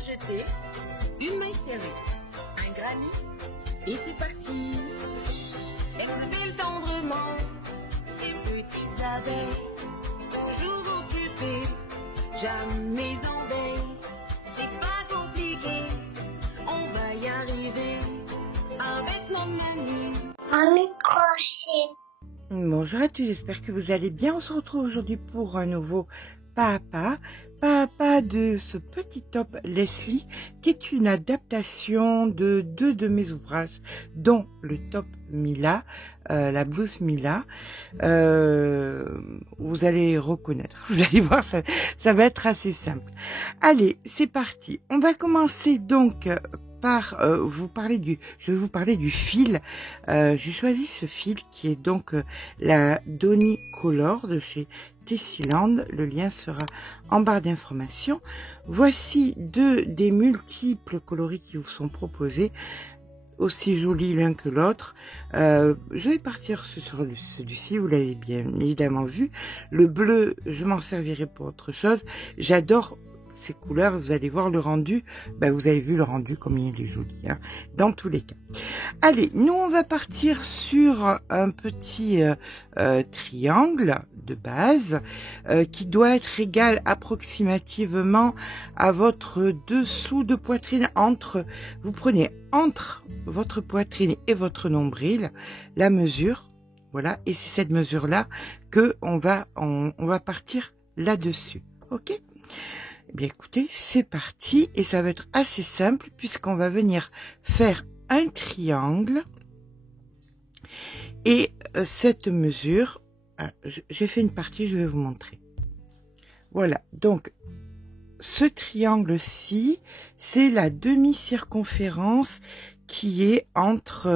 jeter une maille serrée, un granit, et c'est parti. Exhale tendrement ces petites abeilles, toujours occupées, jamais en veille. C'est pas compliqué, on va y arriver avec nos menus. Un microchip. Bonjour à tous, j'espère que vous allez bien. On se retrouve aujourd'hui pour un nouveau pas à pas de ce petit top Leslie, qui est une adaptation de deux de mes ouvrages, dont le top Mila, la blouse Mila. Vous allez reconnaître, vous allez voir, ça va être assez simple. Allez, c'est parti. On va commencer donc par je vais vous parler du fil. J'ai choisi ce fil qui est donc la Donny Color de chez Tessiland. Le lien sera en barre d'information. Voici deux des multiples coloris qui vous sont proposés, aussi jolis l'un que l'autre. Je vais partir sur celui-ci, vous l'avez bien évidemment vu. Le bleu, je m'en servirai pour autre chose. J'adore ces couleurs, vous allez voir le rendu, vous avez vu le rendu comme il est joli, hein, dans tous les cas. Allez, nous on va partir sur un petit triangle de base qui doit être égal approximativement à votre dessous de poitrine. Vous prenez entre votre poitrine et votre nombril la mesure, voilà, et c'est cette mesure là que on va partir là-dessus, ok? Eh bien écoutez, c'est parti, et ça va être assez simple puisqu'on va venir faire un triangle, et cette mesure, j'ai fait une partie, je vais vous montrer. Voilà, donc ce triangle-ci, c'est la demi-circonférence qui est entre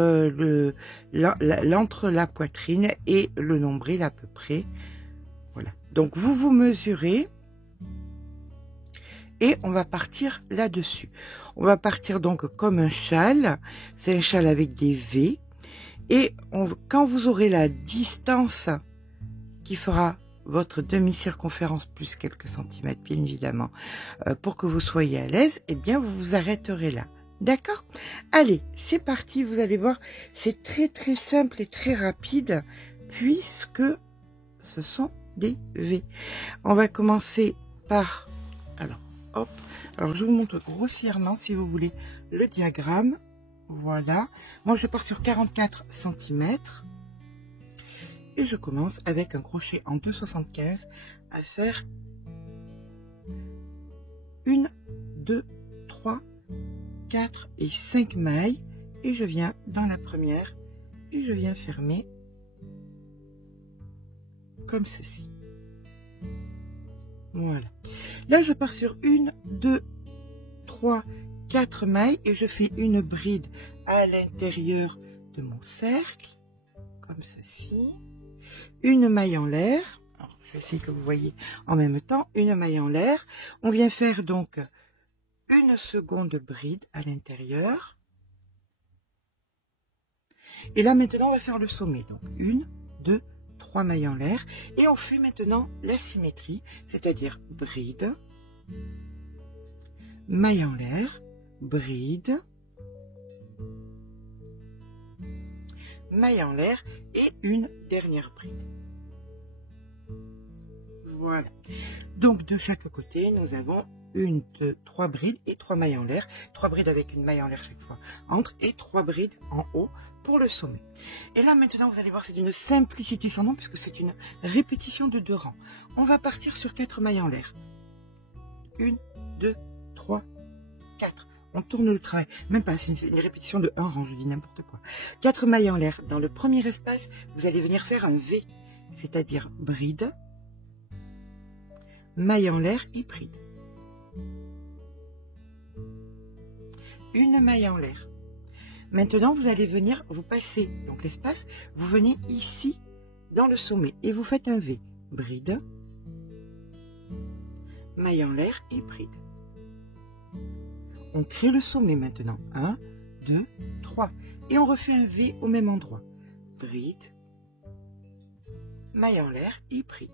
la poitrine et le nombril à peu près. Voilà, donc vous mesurez. Et on va partir là-dessus. On va partir donc comme un châle. C'est un châle avec des V. Et quand vous aurez la distance qui fera votre demi-circonférence plus quelques centimètres, bien évidemment, pour que vous soyez à l'aise, eh bien, vous vous arrêterez là. D'accord? Allez, c'est parti. Vous allez voir, c'est très très simple et très rapide puisque ce sont des V. On va commencer par... Hop, alors je vous montre grossièrement si vous voulez le diagramme. Voilà, moi je pars sur 44 cm et je commence avec un crochet en 2,75 à faire 1, 2, 3, 4 et 5 mailles, et je viens dans la première et je viens fermer comme ceci. Voilà. Là, je pars sur 1, 2, 3, 4 mailles et je fais une bride à l'intérieur de mon cercle, comme ceci. Une maille en l'air. Alors, je vais essayer que vous voyez en même temps. Une maille en l'air. On vient faire donc une seconde bride à l'intérieur. Et là, maintenant, on va faire le sommet. Donc, 1, 2, 3 mailles en l'air, et on fait maintenant la symétrie, c'est-à-dire bride, maille en l'air, bride, maille en l'air et une dernière bride. Voilà. Donc de chaque côté, nous avons 1, 2, 3 brides et 3 mailles en l'air, 3 brides avec une maille en l'air chaque fois entre, et 3 brides en haut pour le sommet. Et là maintenant vous allez voir, c'est d'une simplicité sans nom puisque c'est une répétition de 2 rangs. On va partir sur 4 mailles en l'air. 1, 2, 3, 4. On tourne le travail, même pas, c'est une répétition de 1 rang, je dis n'importe quoi. 4 mailles en l'air. Dans le premier espace, vous allez venir faire un V, c'est-à-dire bride, maille en l'air et bride. Une maille en l'air. Maintenant, vous allez venir, vous passez donc l'espace, vous venez ici dans le sommet et vous faites un V. Bride, maille en l'air et bride. On crée le sommet maintenant. 1, 2, 3. Et on refait un V au même endroit. Bride, maille en l'air et bride.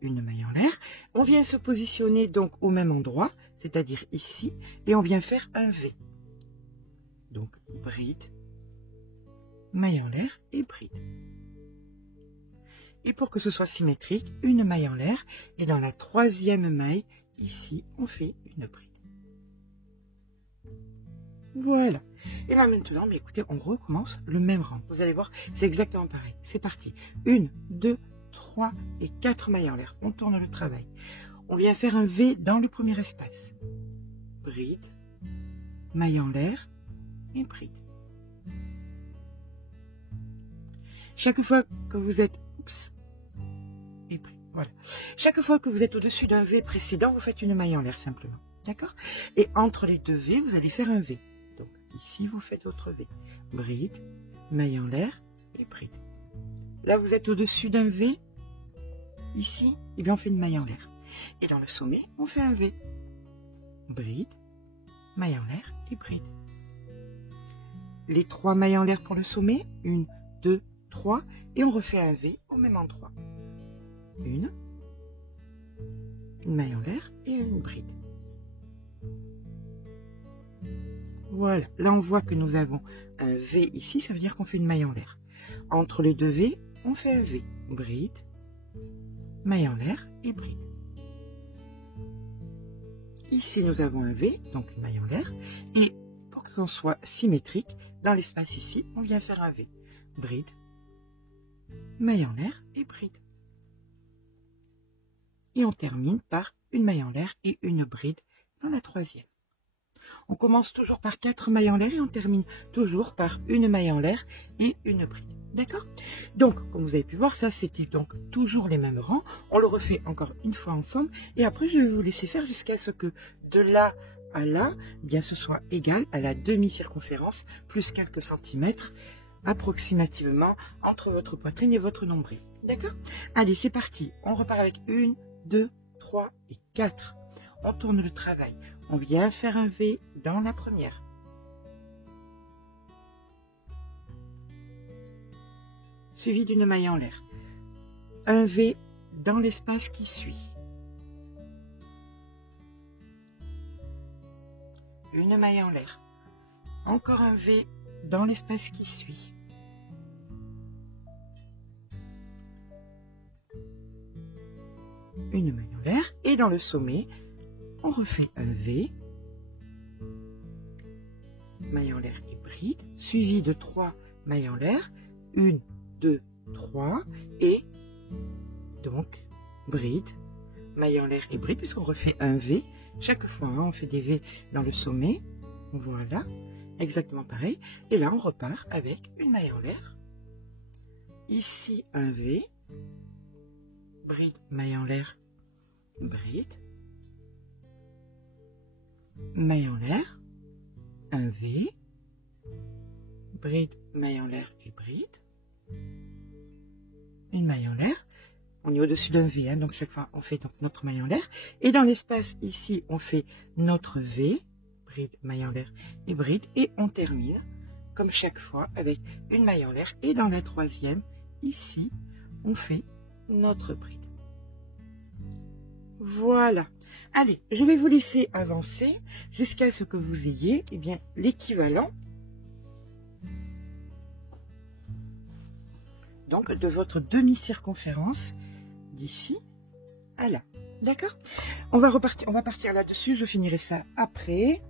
Une maille en l'air. On vient se positionner donc au même endroit, c'est-à-dire ici, et on vient faire un V. Donc, bride, maille en l'air et bride. Et pour que ce soit symétrique, une maille en l'air, et dans la troisième maille, ici, on fait une bride. Voilà. Et là maintenant, mais écoutez, on recommence le même rang. Vous allez voir, c'est exactement pareil. C'est parti. 1, 2, 3 et 4 mailles en l'air. On tourne le travail. On vient faire un V dans le premier espace. Bride, maille en l'air et bride. Chaque fois que vous êtes... Oups, et bride. Voilà. Chaque fois que vous êtes au-dessus d'un V précédent, vous faites une maille en l'air simplement. D'accord? Et entre les deux V, vous allez faire un V. Donc ici, vous faites votre V. Bride, maille en l'air et bride. Là, vous êtes au-dessus d'un V. Ici, eh bien, on fait une maille en l'air. Et dans le sommet, on fait un V. Bride, maille en l'air et bride. Les 3 mailles en l'air pour le sommet. 1, 2, 3. Et on refait un V au même endroit. Une maille en l'air et une bride. Voilà, là on voit que nous avons un V ici, ça veut dire qu'on fait une maille en l'air. Entre les deux V, on fait un V. Bride, maille en l'air et bride. Ici nous avons un V, donc une maille en l'air. Et pour qu'on soit symétrique, dans l'espace ici, on vient faire un V. Bride, maille en l'air et bride. Et on termine par une maille en l'air et une bride dans la troisième. On commence toujours par 4 mailles en l'air et on termine toujours par une maille en l'air et une bride. D'accord? Donc, comme vous avez pu voir, ça c'était donc toujours les mêmes rangs. On le refait encore une fois ensemble et après je vais vous laisser faire jusqu'à ce que de là à là, bien ce soit égal à la demi-circonférence plus quelques centimètres approximativement entre votre poitrine et votre nombril. D'accord? Allez, c'est parti. On repart avec 1, 2, 3 et 4. On tourne le travail. On vient faire un V dans la première. Suivi d'une maille en l'air. Un V dans l'espace qui suit. Une maille en l'air. Encore un V dans l'espace qui suit. Une maille en l'air. Et dans le sommet, on refait un V, maille en l'air et bride, suivi de 3 mailles en l'air, 1, 2, 3, et donc bride, maille en l'air et bride, puisqu'on refait un V, chaque fois hein, on fait des V dans le sommet, voilà, exactement pareil, et là on repart avec une maille en l'air, ici un V, bride, maille en l'air, bride, maille en l'air, un V, bride, maille en l'air et bride, une maille en l'air, on est au-dessus d'un V, hein, donc chaque fois on fait donc notre maille en l'air, et dans l'espace ici on fait notre V, bride, maille en l'air et bride, et on termine comme chaque fois avec une maille en l'air, et dans la troisième, ici, on fait notre bride. Voilà. Allez, je vais vous laisser avancer jusqu'à ce que vous ayez eh bien l'équivalent donc de votre demi-circonférence d'ici à là. D'accord? On va partir là-dessus, je finirai ça après.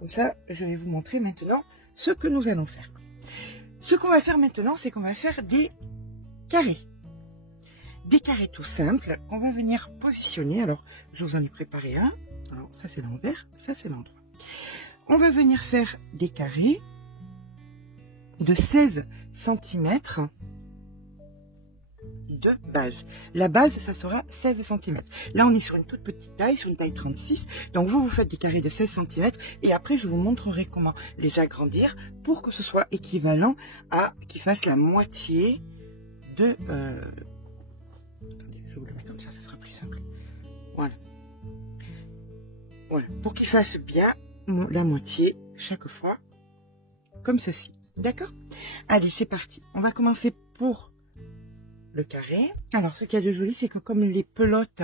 Comme ça, je vais vous montrer maintenant ce que nous allons faire. Ce qu'on va faire maintenant, c'est qu'on va faire des carrés. Des carrés tout simples qu'on va venir positionner. Alors, je vous en ai préparé un. Alors, ça c'est l'envers, ça c'est l'endroit. On va venir faire des carrés de 16 cm de base. La base, ça sera 16 cm. Là, on est sur une toute petite taille, sur une taille 36. Donc, vous faites des carrés de 16 cm. Et après, je vous montrerai comment les agrandir pour que ce soit équivalent à qu'ils fassent la moitié de... Attendez, je vais vous le mettre comme ça sera plus simple. Voilà. Voilà. Pour qu'ils fassent bien la moitié chaque fois, comme ceci. D'accord? Allez, c'est parti. On va commencer pour le carré. Alors, ce qu'il y a de joli, c'est que comme les pelotes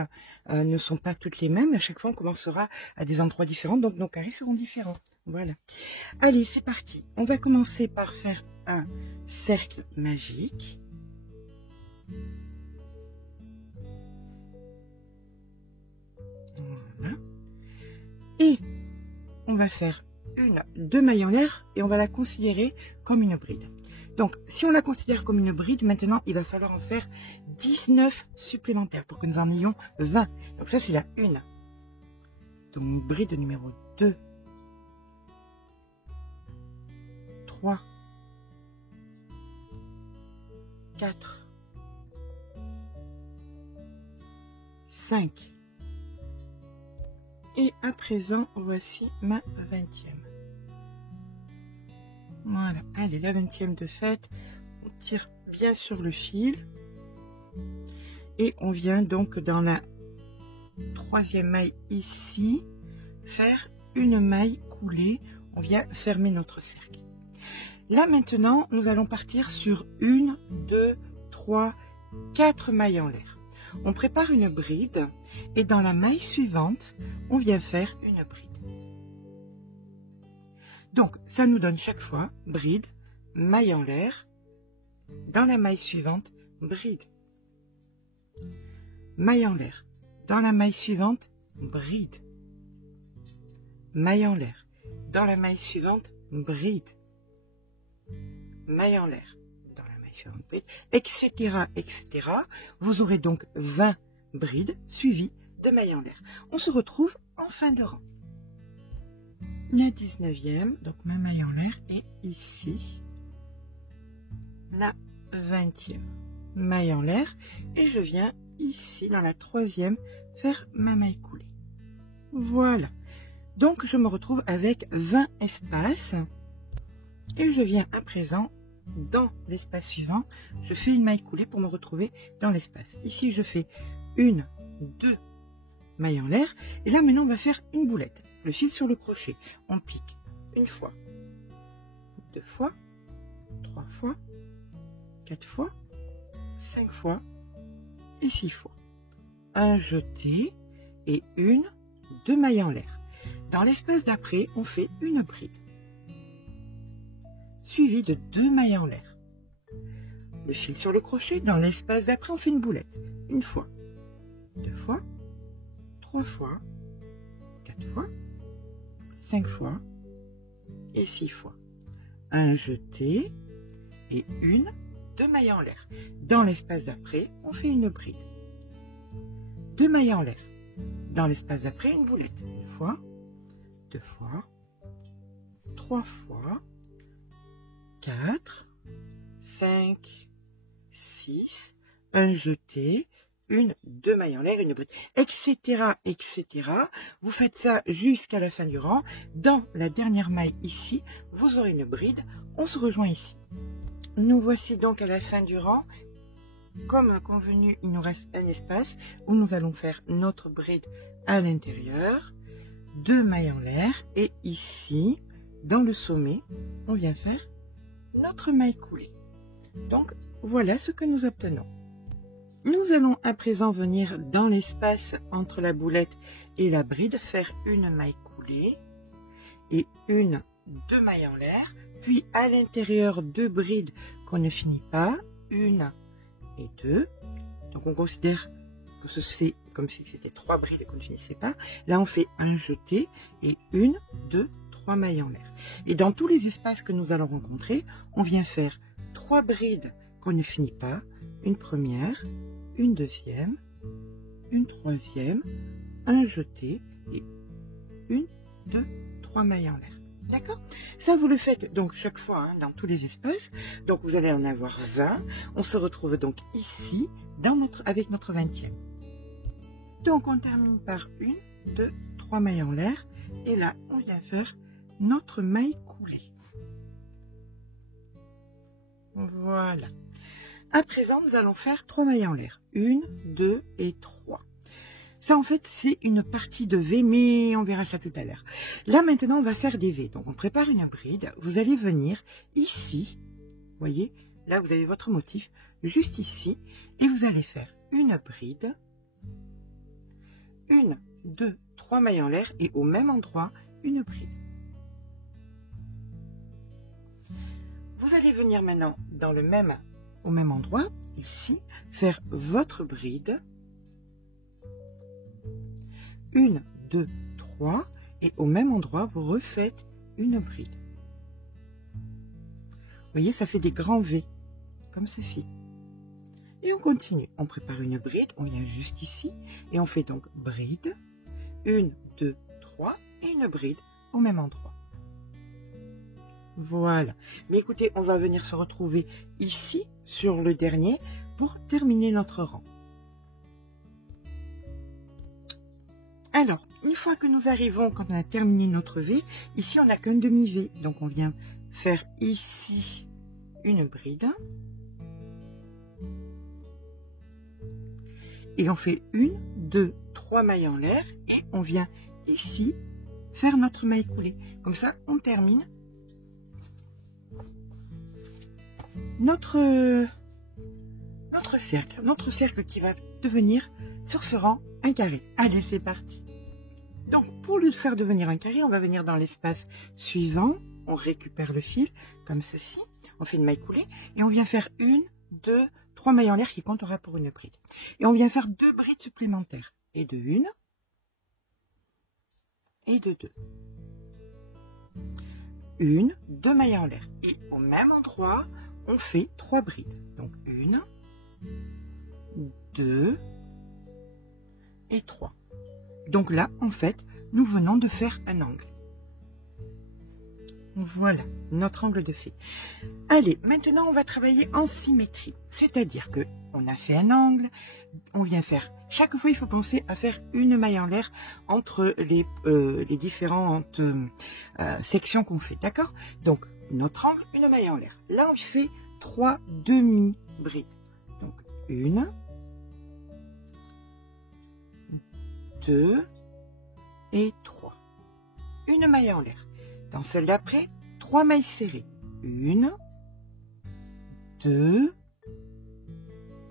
ne sont pas toutes les mêmes, à chaque fois, on commencera à des endroits différents, donc nos carrés seront différents. Voilà. Allez, c'est parti. On va commencer par faire un cercle magique. Voilà. Et on va faire deux mailles en l'air et on va la considérer comme une bride. Donc, si on la considère comme une bride, maintenant, il va falloir en faire 19 supplémentaires pour que nous en ayons 20. Donc ça, c'est la 1. Donc, bride numéro 2, 3, 4, 5. Et à présent, voici ma 20e. Voilà, allez, la 20e de fait, on tire bien sur le fil. Et on vient donc dans la 3e maille ici, faire une maille coulée. On vient fermer notre cercle. Là maintenant, nous allons partir sur 1, 2, 3, 4 mailles en l'air. On prépare une bride et dans la maille suivante, on vient faire une bride. Donc, ça nous donne chaque fois bride, maille en l'air, dans la maille suivante, bride. Maille en l'air, dans la maille suivante, bride. Maille en l'air, dans la maille suivante, bride. Maille en l'air, dans la maille suivante, bride, etc., etc. Vous aurez donc 20 brides suivies de mailles en l'air. On se retrouve en fin de rang. La 19e, donc ma maille en l'air est ici. La 20e maille en l'air et je viens ici dans la 3e faire ma maille coulée. Voilà. Donc je me retrouve avec 20 espaces et je viens à présent dans l'espace suivant. Je fais une maille coulée pour me retrouver dans l'espace. Ici je fais 1, 2 mailles en l'air et là maintenant on va faire une boulette. Le fil sur le crochet, on pique une fois, 2 fois, 3 fois, 4 fois, 5 fois et 6 fois. Un jeté et 1, 2 mailles en l'air. Dans l'espace d'après, on fait une bride, suivie de 2 mailles en l'air. Le fil sur le crochet, dans l'espace d'après, on fait une boulette. Une fois, 2 fois, 3 fois, 4 fois, 5 fois et 6 fois. Un jeté et 1, 2 mailles en l'air. Dans l'espace d'après, on fait une bride. 2 mailles en l'air. Dans l'espace d'après, une boulette. Une fois, 2 fois, 3 fois, 4, 5, 6, un jeté, 1, 2 mailles en l'air, une bride, etc., etc. Vous faites ça jusqu'à la fin du rang. Dans la dernière maille ici, vous aurez une bride. On se rejoint ici. Nous voici donc à la fin du rang. Comme convenu, il nous reste un espace où nous allons faire notre bride à l'intérieur. 2 mailles en l'air et ici, dans le sommet, on vient faire notre maille coulée. Donc, voilà ce que nous obtenons. Nous allons à présent venir dans l'espace entre la boulette et la bride, faire une maille coulée et 1, 2 mailles en l'air, puis à l'intérieur 2 brides qu'on ne finit pas, 1 et 2. Donc on considère que c'est comme si c'était 3 brides qu'on ne finissait pas. Là on fait un jeté et 1, 2, 3 mailles en l'air. Et dans tous les espaces que nous allons rencontrer, on vient faire 3 brides qu'on ne finit pas, une première, une deuxième, une troisième, un jeté et 1, 2, 3 mailles en l'air. D'accord? Ça, vous le faites donc chaque fois dans tous les espaces. Donc, vous allez en avoir 20. On se retrouve donc ici avec notre 20e. Donc, on termine par 1, 2, 3 mailles en l'air. Et là, on vient faire notre maille coulée. Voilà. À présent, nous allons faire 3 mailles en l'air. 1, 2 et 3. Ça, en fait, c'est une partie de V, mais on verra ça tout à l'heure. Là, maintenant, on va faire des V. Donc, on prépare une bride. Vous allez venir ici, vous voyez, là vous avez votre motif juste ici, et vous allez faire une bride, 1, 2, 3 mailles en l'air, et au même endroit, une bride. Vous allez venir maintenant au même endroit, ici, faire votre bride, 1, 2, 3, et au même endroit, vous refaites une bride. Vous voyez, ça fait des grands V, comme ceci. Et on continue. On prépare une bride, on vient juste ici, et on fait donc bride, 1, 2, 3, et une bride au même endroit. Voilà. Mais écoutez, on va venir se retrouver ici, sur le dernier, pour terminer notre rang. Alors, une fois que nous arrivons, quand on a terminé notre V, ici on n'a qu'un demi-V. Donc on vient faire ici une bride. Et on fait 1, 2, 3 mailles en l'air. Et on vient ici faire notre maille coulée. Comme ça, on termine notre cercle qui va devenir sur ce rang un carré. Allez, c'est parti. Donc, pour le faire devenir un carré, on va venir dans l'espace suivant. On récupère le fil, comme ceci. On fait une maille coulée. Et on vient faire 1, 2, 3 mailles en l'air qui comptera pour une bride. Et on vient faire 2 brides supplémentaires. Et de 1. Et de 2. 1, 2 mailles en l'air. Et au même endroit, on fait 3 brides. Donc, 1, 2 et 3. Donc là, en fait, nous venons de faire un angle. Voilà, notre angle de fait. Allez, maintenant, on va travailler en symétrie. C'est-à-dire que on a fait un angle, on vient faire... Chaque fois, il faut penser à faire une maille en l'air entre les différentes sections qu'on fait, d'accord? Donc, notre angle, une maille en l'air. Là, on fait 3 demi-brides. Donc, 1, 2 et 3. Une maille en l'air. Dans celle d'après, 3 mailles serrées. 1, 2,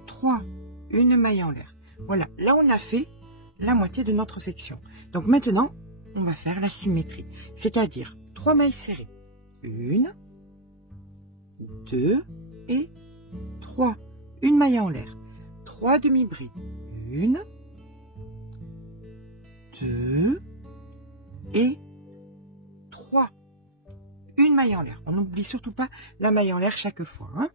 3. Une maille en l'air. Voilà, là on a fait la moitié de notre section. Donc maintenant, on va faire la symétrie. C'est-à-dire 3 mailles serrées. 1, 2 et 3. Une maille en l'air. 3 demi-brides. 1, 2 et 3. Une maille en l'air. On n'oublie surtout pas la maille en l'air chaque fois. Hein.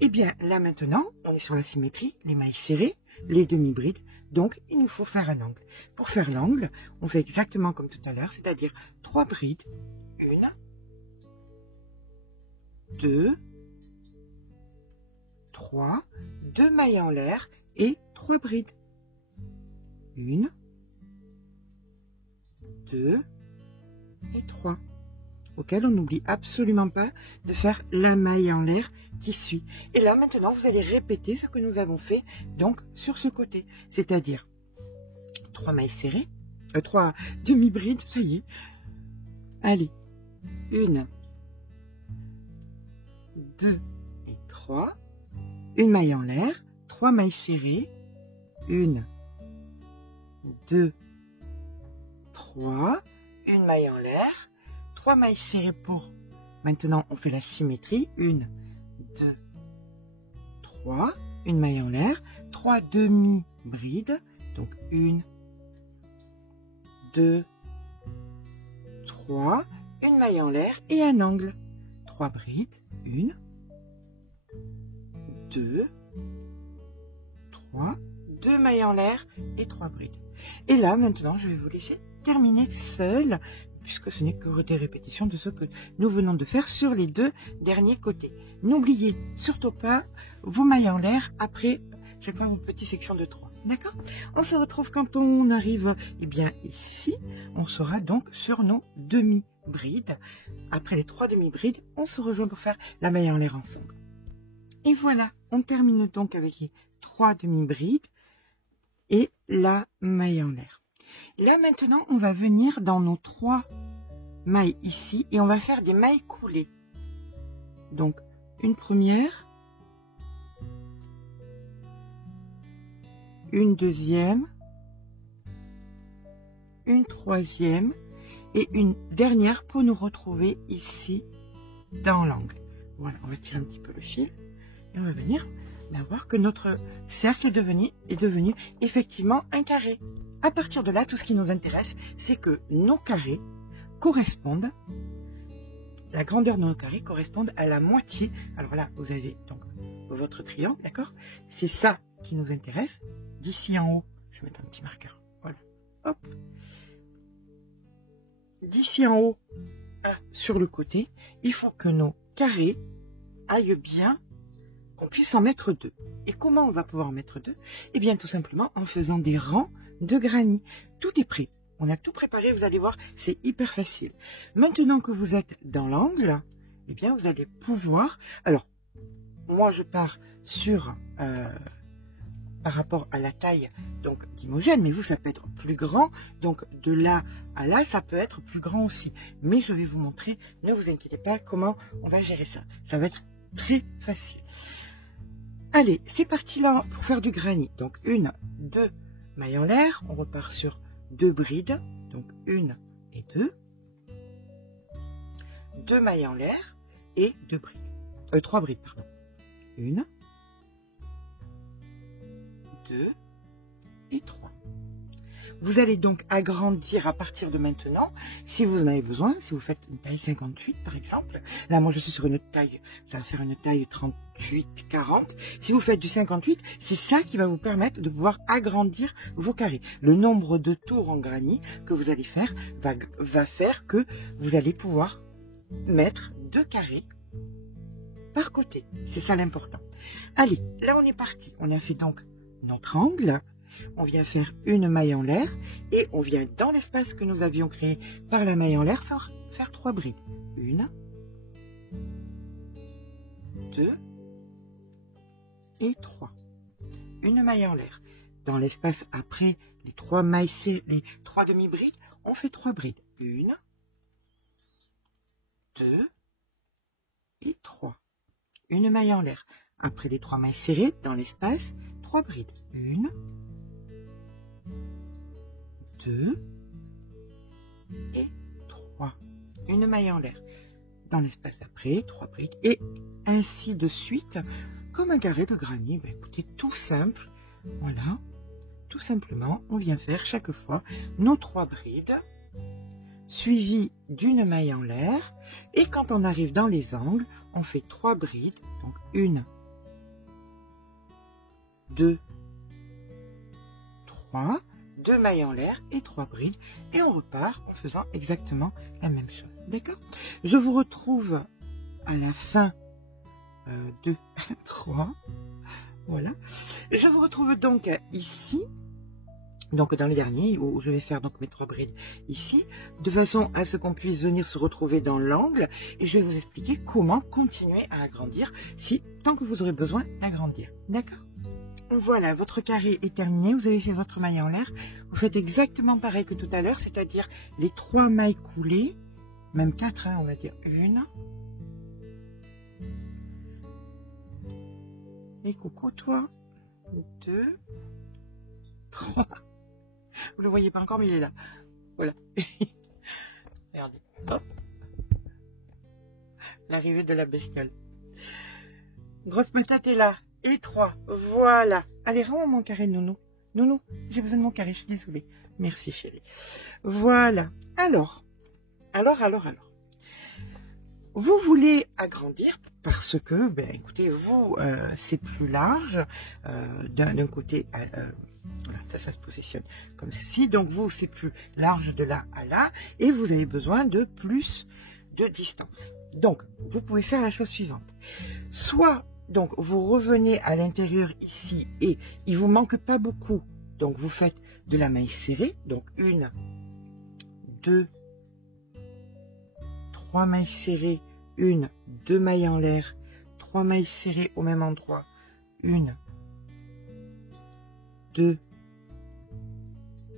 Et bien là maintenant, on est sur la symétrie, les mailles serrées, les demi-brides. Donc il nous faut faire un angle. Pour faire l'angle, on fait exactement comme tout à l'heure, c'est-à-dire 3 brides. 1, 2, 3, 2 mailles en l'air et 3 brides. 1, 2 et 3, auquel on n'oublie absolument pas de faire la maille en l'air qui suit. Et là maintenant vous allez répéter ce que nous avons fait donc sur ce côté, c'est-à-dire 3 mailles serrées, 3 demi-brides, ça y est. Allez, 1, 2 et 3, une maille en l'air, 3 mailles serrées, 1, 2, 3, une maille en l'air, 3 mailles serrées pour... Maintenant, on fait la symétrie. 1, 2, 3, une maille en l'air, 3 demi-brides. Donc, 1, 2, 3, une maille en l'air et un angle. 3 brides. 1, 2, 3, 2 mailles en l'air et 3 brides. Et là, maintenant, je vais vous laisser terminer seul, puisque ce n'est que des répétitions de ce que nous venons de faire sur les 2 derniers côtés. N'oubliez surtout pas vos mailles en l'air après chaque fois une petite section de 3. D'accord? On se retrouve quand on arrive, eh bien ici, on sera donc sur nos demi-brides. Après les 3 demi-brides, on se rejoint pour faire la maille en l'air ensemble. Et voilà, on termine donc avec les 3 demi-brides et la maille en l'air. Là maintenant, on va venir dans nos 3 mailles ici et on va faire des mailles coulées. Donc, une première, une deuxième, une troisième et une dernière pour nous retrouver ici dans l'angle. Voilà, on va tirer un petit peu le fil et on va venir voir que notre cercle est devenu effectivement un carré. À partir de là, tout ce qui nous intéresse, c'est que nos carrés correspondent, la grandeur de nos carrés correspondent à la moitié. Alors là, vous avez donc votre triangle, d'accord? C'est ça qui nous intéresse. D'ici en haut, je vais mettre un petit marqueur. Voilà, hop. D'ici en haut sur le côté, il faut que nos carrés aillent bien, qu'on puisse en mettre deux. Et comment on va pouvoir en mettre deux? Eh bien, tout simplement en faisant des rangs de granit. Tout est prêt. On a tout préparé, vous allez voir, c'est hyper facile. Maintenant que vous êtes dans l'angle, eh bien, vous allez pouvoir... Alors, moi, je pars sur... par rapport à la taille donc d'Imogène, mais vous, ça peut être plus grand. Donc, de là à là, ça peut être plus grand aussi. Mais je vais vous montrer, ne vous inquiétez pas, comment on va gérer ça. Ça va être très facile. Allez, c'est parti là pour faire du granit. Donc, une, deux mailles en l'air. On repart sur deux brides. Donc, une et deux. Deux mailles en l'air et deux brides. Trois brides, pardon. Une, deux et trois. Vous allez donc agrandir à partir de maintenant, si vous en avez besoin, si vous faites une taille 58 par exemple. Là, moi je suis sur une taille, ça va faire une taille 38, 40. Si vous faites du 58, c'est ça qui va vous permettre de pouvoir agrandir vos carrés. Le nombre de tours en granit que vous allez faire va faire que vous allez pouvoir mettre deux carrés par côté. C'est ça l'important. Allez, là on est parti. On a fait donc notre angle, on vient faire une maille en l'air et on vient dans l'espace que nous avions créé par la maille en l'air faire trois brides. Une, deux et trois. Une maille en l'air. Dans l'espace après les trois mailles, les trois demi-brides, on fait trois brides. Une, deux et trois. Une maille en l'air. Après les trois mailles serrées, dans l'espace, trois brides. Une, deux et trois. Une maille en l'air. Dans l'espace après, trois brides. Et ainsi de suite, comme un carré de granit. Ben, écoutez, tout simple. Voilà. Tout simplement, on vient faire chaque fois nos trois brides, suivies d'une maille en l'air. Et quand on arrive dans les angles, on fait trois brides. Donc une, deux, trois, deux mailles en l'air et trois brides. Et on repart en faisant exactement la même chose. D'accord? Je vous retrouve à la fin de 3. Voilà. Je vous retrouve donc ici. Donc dans le dernier, où je vais faire donc mes trois brides ici, de façon à ce qu'on puisse venir se retrouver dans l'angle. Et je vais vous expliquer comment continuer à agrandir, tant que vous aurez besoin d'agrandir. D'accord? Voilà, votre carré est terminé. Vous avez fait votre maille en l'air. Vous faites exactement pareil que tout à l'heure, c'est-à-dire les trois mailles coulées, même quatre, hein, on va dire une. Et coucou toi. Deux. Trois. Vous le voyez pas encore, mais il est là. Voilà. Regardez. Hop. L'arrivée de la bestiole. Grosse patate est là. Et trois. Voilà. Allez, rends mon carré, nounou. Nounou, j'ai besoin de mon carré, je suis désolée. Merci, chérie. Voilà. Alors. Vous voulez agrandir parce que, ben, écoutez, vous, c'est plus large d'un côté. Voilà, ça se positionne comme ceci. Donc, vous, c'est plus large de là à là. Et vous avez besoin de plus de distance. Donc, vous pouvez faire la chose suivante. Soit, donc, vous revenez à l'intérieur ici et il vous manque pas beaucoup. Donc, vous faites de la maille serrée. Donc, une, deux, trois mailles serrées. Une, deux mailles en l'air. Trois mailles serrées au même endroit. Une, deux,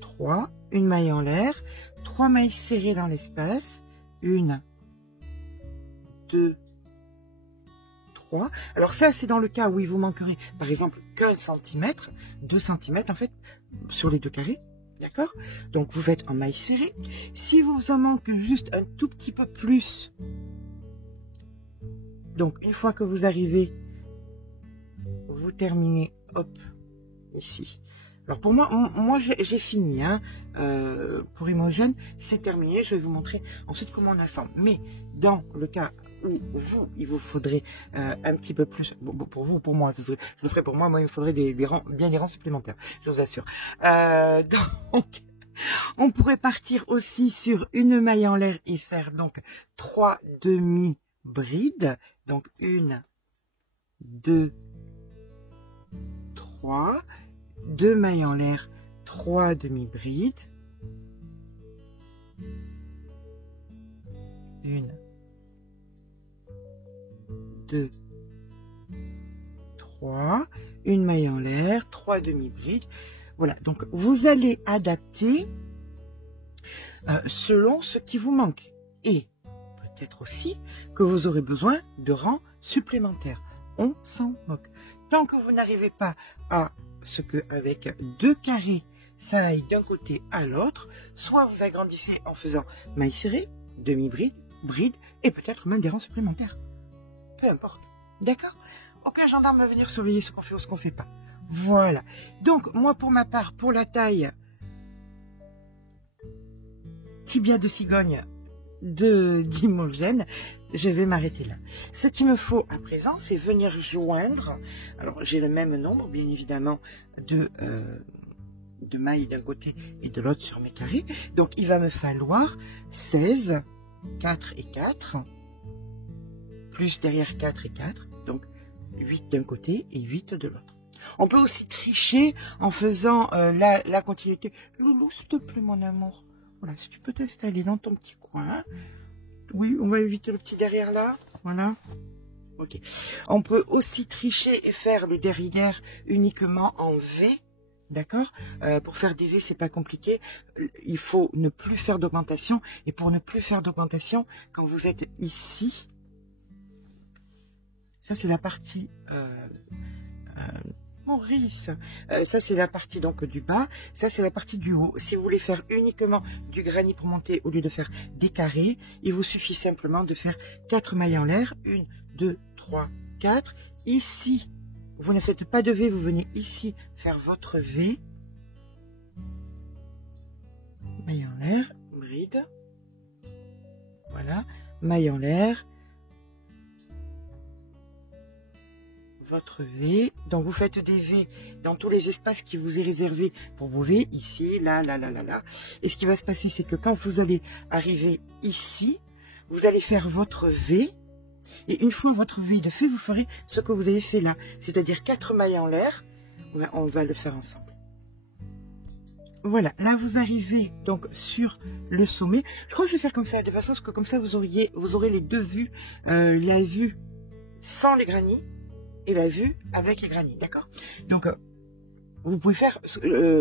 trois. Une maille en l'air. Trois mailles serrées dans l'espace. Une, deux, trois. Alors ça, c'est dans le cas où il vous manquerait, par exemple, qu'un centimètre. 2 cm en fait sur les 2 carrés. D'accord? Donc vous faites en maille serrée. Si vous en manque juste un tout petit peu plus, donc une fois que vous arrivez, vous terminez, hop, ici. Alors pour moi j'ai fini, hein. Pour Imogen, c'est terminé. Je vais vous montrer ensuite comment on assemble. Mais dans le cas où il vous faudrait un petit peu plus, bon, pour vous, pour moi, je le ferai pour moi, il me faudrait des rangs, bien des rangs supplémentaires, je vous assure. Donc, on pourrait partir aussi sur une maille en l'air et faire donc 3 demi-brides. Donc 1, 2, 3, 2 mailles en l'air, 3 demi-brides. 1, 2, 3, une maille en l'air, 3 demi-brides. Voilà, donc vous allez adapter selon ce qui vous manque. Et peut-être aussi que vous aurez besoin de rangs supplémentaires. On s'en moque. Tant que vous n'arrivez pas à ce que avec 2 carrés, ça aille d'un côté à l'autre, soit vous agrandissez en faisant maille serrée, demi-bride, bride, et peut-être même des rangs supplémentaires. Peu importe. D'accord? Aucun gendarme va venir surveiller ce qu'on fait ou ce qu'on fait pas. Voilà. Donc, moi, pour ma part, pour la taille tibia de cigogne d'Imogen, je vais m'arrêter là. Ce qu'il me faut à présent, c'est venir joindre. Alors, j'ai le même nombre, bien évidemment, de mailles d'un côté et de l'autre sur mes carrés. Donc, il va me falloir 16, 4 et 4, plus derrière 4 et 4, donc 8 d'un côté et 8 de l'autre. On peut aussi tricher en faisant la continuité. Loulou, s'il te plaît, mon amour. Voilà, si tu peux t'installer dans ton petit coin. Oui, on va éviter le petit derrière là. Voilà. Ok. On peut aussi tricher et faire le derrière uniquement en V. D'accord? Pour faire des V, c'est pas compliqué. Il faut ne plus faire d'augmentation. Et pour ne plus faire d'augmentation, quand vous êtes ici, ça c'est la partie... Maurice, ça c'est la partie donc du bas, ça c'est la partie du haut. Si vous voulez faire uniquement du granit pour monter au lieu de faire des carrés, il vous suffit simplement de faire 4 mailles en l'air, 1, 2, 3, 4. Ici, vous ne faites pas de V, vous venez ici faire votre V. Maille en l'air, bride. Voilà, maille en l'air. Votre V, donc vous faites des V dans tous les espaces qui vous est réservé pour vos V, ici, là, là, là, là, là. Et ce qui va se passer, c'est que quand vous allez arriver ici, vous allez faire votre V, et une fois votre V de fait, vous ferez ce que vous avez fait là, c'est-à-dire 4 mailles en l'air. On va le faire ensemble. Voilà, là vous arrivez donc sur le sommet. Je crois que je vais faire comme ça, de façon à ce que comme ça vous aurez les deux vues, la vue sans les granits et la vue avec les granits, d'accord? Donc, vous pouvez faire,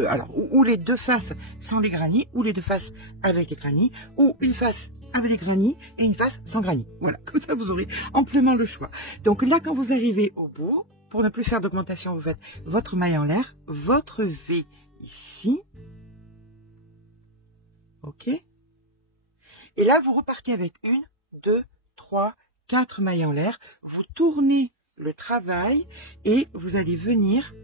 alors, ou les deux faces sans les granits, ou les deux faces avec les granits, ou une face avec les granits et une face sans granits. Voilà, comme ça vous aurez amplement le choix. Donc là, quand vous arrivez au bout, pour ne plus faire d'augmentation, vous faites votre maille en l'air, votre V ici, ok? Et là, vous repartez avec 1, 2, 3, 4 mailles en l'air, vous tournez le travail et vous allez venir,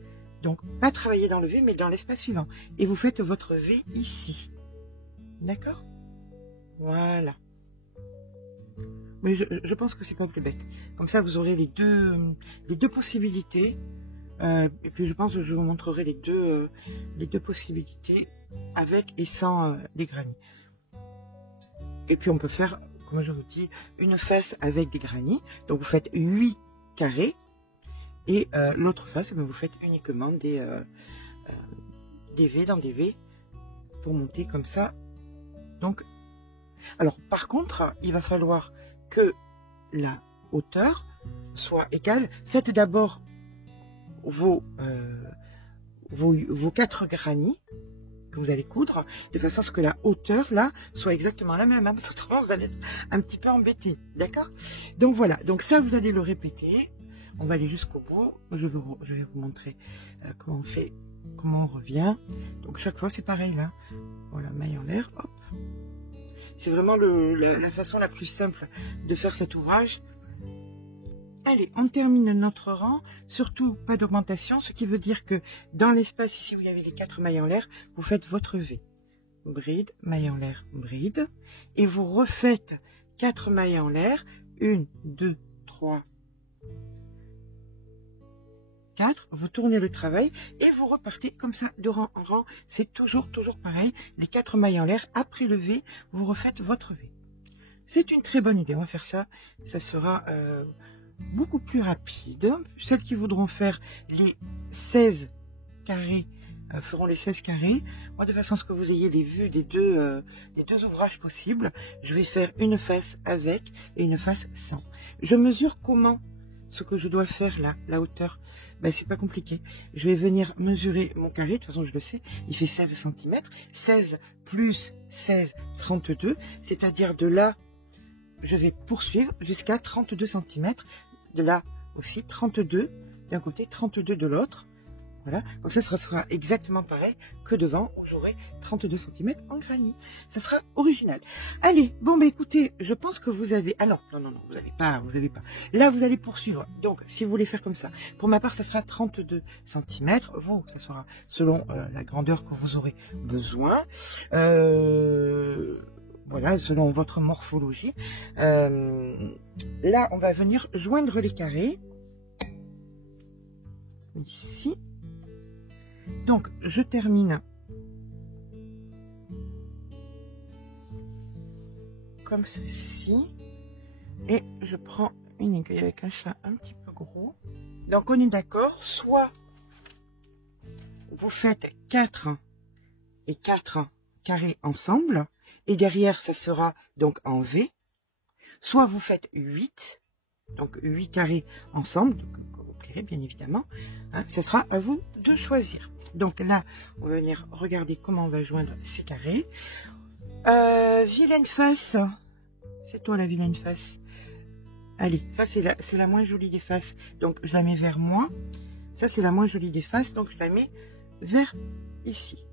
donc pas travailler dans le V mais dans l'espace suivant, et vous faites votre V ici, d'accord? Voilà, mais je pense que c'est pas plus bête, comme ça vous aurez les deux possibilités, et puis je pense que je vous montrerai les deux possibilités avec et sans les granits. Et puis on peut faire, comme je vous dis, une face avec des granits, donc vous faites 8 carrés, et l'autre face, vous faites uniquement des V dans des V pour monter comme ça. Donc, alors par contre, il va falloir que la hauteur soit égale. Faites d'abord vos 4 granits que vous allez coudre, de façon à ce que la hauteur là soit exactement la même, hein, parce que autrement vous allez être un petit peu embêté, d'accord? Donc voilà, donc ça vous allez le répéter. On va aller jusqu'au bout. Je vais vous montrer comment on fait comment on revient. Donc chaque fois c'est pareil là. Voilà, maille en l'air, hop. C'est vraiment la façon la plus simple de faire cet ouvrage. Allez, on termine notre rang, surtout pas d'augmentation, ce qui veut dire que dans l'espace ici où il y avait les 4 mailles en l'air, vous faites votre V. Bride, maille en l'air, bride, et vous refaites 4 mailles en l'air, 1, 2, 3, 4, vous tournez le travail et vous repartez comme ça de rang en rang, c'est toujours pareil, les 4 mailles en l'air, après le V, vous refaites votre V. C'est une très bonne idée, on va faire ça, ça sera beaucoup plus rapide. Celles qui voudront faire les 16 carrés feront les 16 carrés. Moi, de façon à ce que vous ayez les vues des deux ouvrages possibles, je vais faire une face avec et une face sans. Je mesure comment ce que je dois faire là, la hauteur. Ben, c'est pas compliqué. Je vais venir mesurer mon carré. De toute façon, je le sais, il fait 16 cm. 16 plus 16, 32. C'est-à-dire de là, je vais poursuivre jusqu'à 32 cm. De là aussi, 32 d'un côté, 32 de l'autre. Voilà, donc ça sera exactement pareil que devant, où j'aurai 32 cm en granit. Ça sera original. Allez, bon bah écoutez, je pense que vous avez... Ah non, vous n'avez pas. Là, vous allez poursuivre. Donc, si vous voulez faire comme ça, pour ma part, ça sera 32 cm. Vous, ça sera selon la grandeur que vous aurez besoin. Voilà, selon votre morphologie. Là, on va venir joindre les carrés. Ici. Donc, je termine comme ceci. Et je prends une aiguille avec un chat un petit peu gros. Donc, on est d'accord. Soit vous faites 4 et 4 carrés ensemble. Et derrière, ça sera donc en V. Soit vous faites 8. Donc, 8 carrés ensemble. Donc, vous plairez, bien évidemment. Hein, ça sera à vous de choisir. Donc là, on va venir regarder comment on va joindre ces carrés. Vilaine face. C'est toi la vilaine face. Allez, ça c'est la moins jolie des faces. Donc je la mets vers moi. Ça c'est la moins jolie des faces. Donc je la mets vers ici.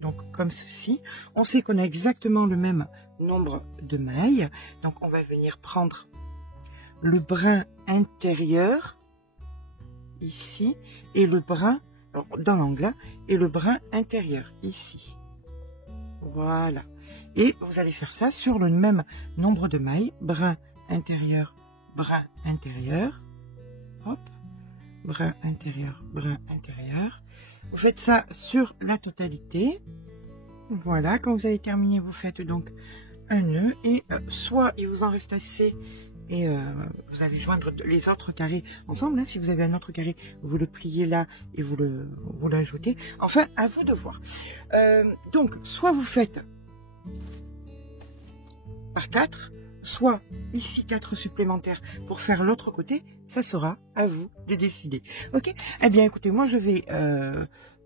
Donc comme ceci. On sait qu'on a exactement le même nombre de mailles. Donc on va venir prendre le brin intérieur. Ici. Et le brin dans l'angle et le brin intérieur ici. Voilà. Et vous allez faire ça sur le même nombre de mailles. Brin intérieur, brin intérieur. Hop. Brin intérieur, brin intérieur. Vous faites ça sur la totalité. Voilà. Quand vous avez terminé, vous faites donc un nœud. Et soit il vous en reste assez et vous allez joindre les autres carrés ensemble. Hein. Si vous avez un autre carré, vous le pliez là et vous l'ajoutez. Enfin, à vous de voir. Donc, soit vous faites par 4, soit ici 4 supplémentaires pour faire l'autre côté. Ça sera à vous de décider. Ok? Eh bien, écoutez, moi je vais,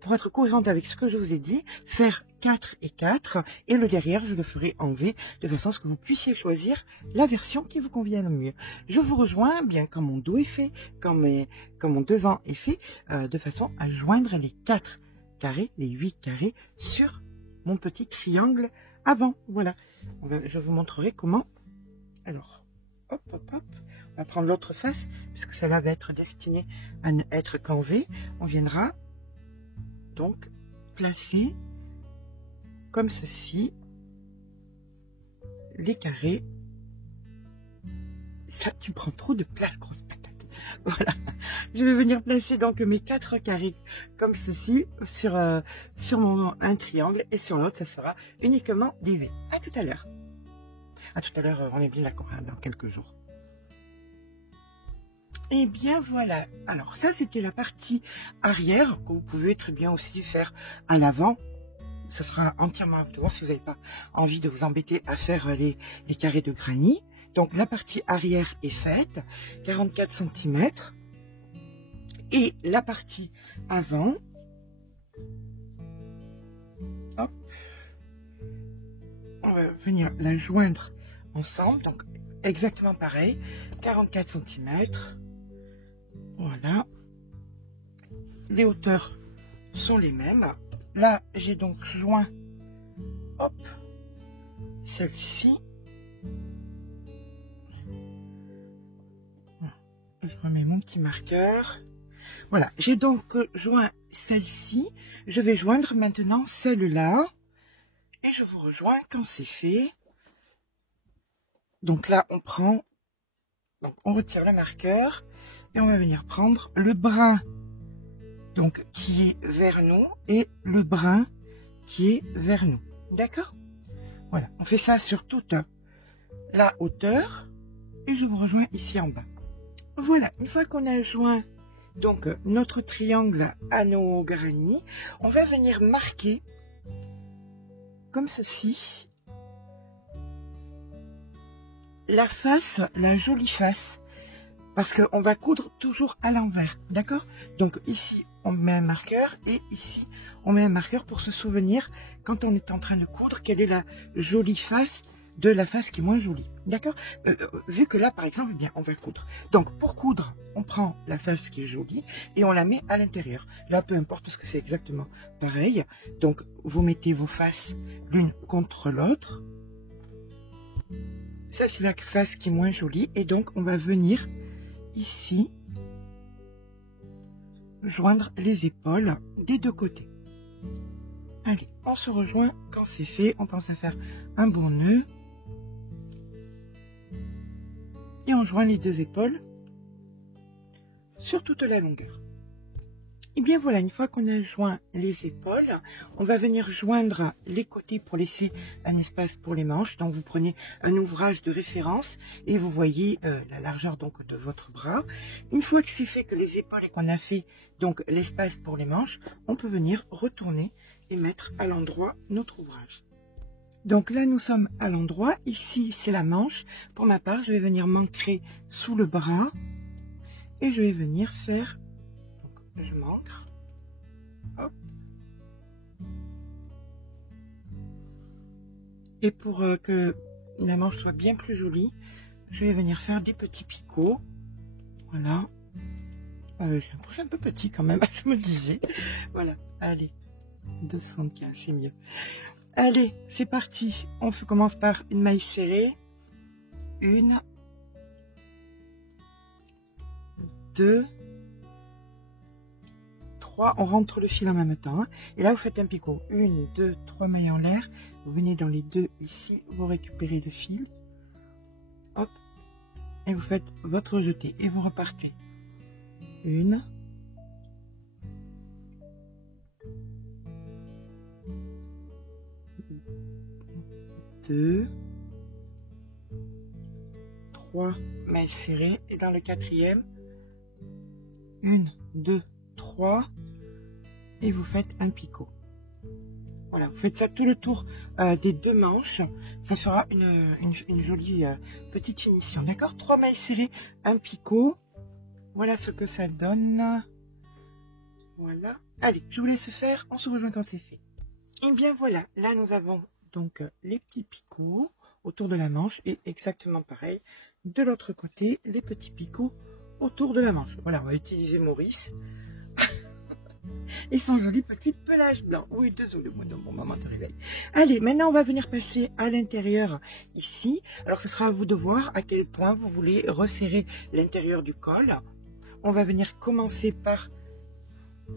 pour être cohérente avec ce que je vous ai dit, faire 4 et 4, et le derrière, je le ferai en V, de façon à ce que vous puissiez choisir la version qui vous convient le mieux. Je vous rejoins, bien quand mon dos est fait, quand mon devant est fait, de façon à joindre les 4 carrés, les 8 carrés, sur mon petit triangle avant. Voilà, je vous montrerai comment. Alors, hop, hop, hop, on va prendre l'autre face, puisque celle-là va être destinée à ne être qu'en V. On viendra donc placer comme ceci les carrés. Ça, tu prends trop de place, grosse patate. Voilà, je vais venir placer donc mes 4 carrés comme ceci sur un triangle, et sur l'autre ça sera uniquement des V. À tout à l'heure. À tout à l'heure, on est bien d'accord, hein, dans quelques jours. Et bien voilà, alors ça c'était la partie arrière que vous pouvez très bien aussi faire à l'avant. Ça sera entièrement à vous de voir si vous n'avez pas envie de vous embêter à faire les carrés de granit. Donc la partie arrière est faite, 44 cm. Et la partie avant, hop, on va venir la joindre ensemble. Donc exactement pareil, 44 cm. Voilà. Les hauteurs sont les mêmes. Là, j'ai donc joint, hop, celle-ci. Je remets mon petit marqueur. Voilà, j'ai donc joint celle-ci. Je vais joindre maintenant celle-là. Et je vous rejoins quand c'est fait. Donc là, on prend, donc on retire le marqueur et on va venir prendre le brin, donc qui est vers nous, et le brin qui est vers nous. D'accord? Voilà, on fait ça sur toute la hauteur et je vous rejoins ici en bas. Voilà, une fois qu'on a joint donc notre triangle à nos granits, on va venir marquer comme ceci la face, la jolie face, parce qu'on va coudre toujours à l'envers, d'accord? Donc ici on met un marqueur et ici on met un marqueur pour se souvenir quand on est en train de coudre quelle est la jolie face de la face qui est moins jolie, d'accord? Vu que là par exemple, eh bien on va coudre. Donc pour coudre, on prend la face qui est jolie et on la met à l'intérieur. Là peu importe parce que c'est exactement pareil. Donc vous mettez vos faces l'une contre l'autre. Ça, c'est la face qui est moins jolie. Et donc, on va venir ici joindre les épaules des deux côtés. Allez, on se rejoint quand c'est fait. On pense à faire un bon nœud. Et on joint les deux épaules sur toute la longueur. Et bien voilà, une fois qu'on a joint les épaules, on va venir joindre les côtés pour laisser un espace pour les manches. Donc vous prenez un ouvrage de référence et vous voyez la largeur donc de votre bras. Une fois que c'est fait, que les épaules et qu'on a fait donc l'espace pour les manches, on peut venir retourner et mettre à l'endroit notre ouvrage. Donc là nous sommes à l'endroit, ici c'est la manche. Pour ma part, je vais venir m'ancrer sous le bras et je vais venir faire, je m'ancre, hop, et pour que la manche soit bien plus jolie, je vais venir faire des petits picots, voilà, j'ai un crochet un peu petit quand même, je me disais, voilà, allez, 2,75, c'est mieux, allez, c'est parti, on commence par une maille serrée, 1, 2, 3, on rentre le fil en même temps, hein. Et là vous faites un picot, 1, 2, 3 mailles en l'air, vous venez dans les deux ici, vous récupérez le fil, hop, et vous faites votre jeté, et vous repartez, 1, 2, 3 mailles serrées, et dans le quatrième, 1, 2, 3, et vous faites un picot. Voilà, vous faites ça tout le tour des deux manches, ça fera une jolie petite finition, d'accord? 3 mailles serrées, un picot, voilà ce que ça donne. Voilà, allez, je vous laisse faire, on se rejoint quand c'est fait. Et bien voilà, là nous avons donc les petits picots autour de la manche, et exactement pareil, de l'autre côté, les petits picots autour de la manche. Voilà, on va utiliser Maurice et son joli petit pelage blanc. Oui, désolé, moi, mon maman te réveille. Allez, maintenant on va venir passer à l'intérieur ici. Alors ce sera à vous de voir à quel point vous voulez resserrer l'intérieur du col. On va venir commencer par